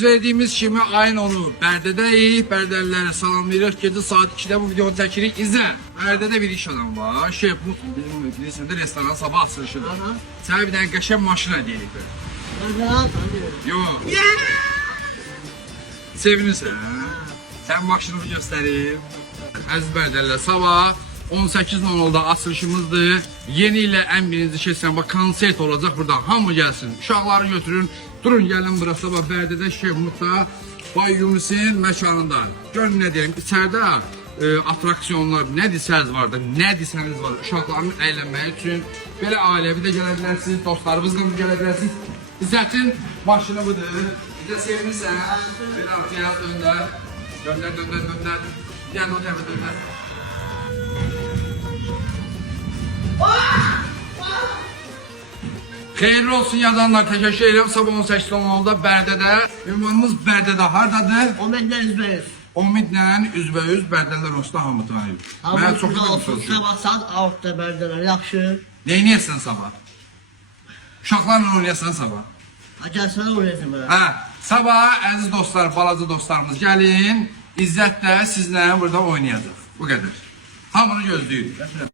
söz verdiğimiz kimi ayın onu Bərdədəyik. Bərdəlilere salamlayırıq. Gece saat 2'de bu videonu çəkirik. İzlə. Bərdədə bir iş adam var. Şey bu bilirsən də restoran sabah açılışıdır. Sənə bir dənə qəşəng maşın hədiyyə edir. Yox. Sevinirsən. Sən maşınımı göstəreyim. Əziz Bərdəlilər, sabah 18:00'da açılışımızdır. Yeni ile en birinci keçsən, bax konsert olacaq burada. Hamı gəlsin. Uşaqları götürün. Durun gəlin bura sabah Bərdədə Şehmutda Bay Yunusin məkanında. Görün nə deyim, içəridə atraksiyonlar, nə desəniz vardır, nə desəniz var. Uşaqların əylənməyi üçün belə ailəvi də gələ bilərsiniz, dostlarınızla da gələ bilərsiniz. İzzətin maşını budur. İzzət sevinirsən. Belə arkaya döndər. Döndər. Yəni o tərəfə döndər. Xeyirli olsun yazanlar, teşekkür ederim. Sabah 18:10'da Bərdədə. Ünvanımız Bərdədə hardadır? Umidler üzbeyiz. Umidlə üzbəyüz Bərdəlilər olsun, hamı tanıyır. Mən çox olsun. Sabah saat 6'da Bərdələr yaxşı. Neyniyəsən sabah? Uşaqlarla oynayasın sabah. Gəlsənə oynayasın belə. Hə, sabah əziz dostlar, balaca dostlarımız gəlin. İzzət də sizlə burada oynayacaq. Bu qədər. Hamını gözləyin.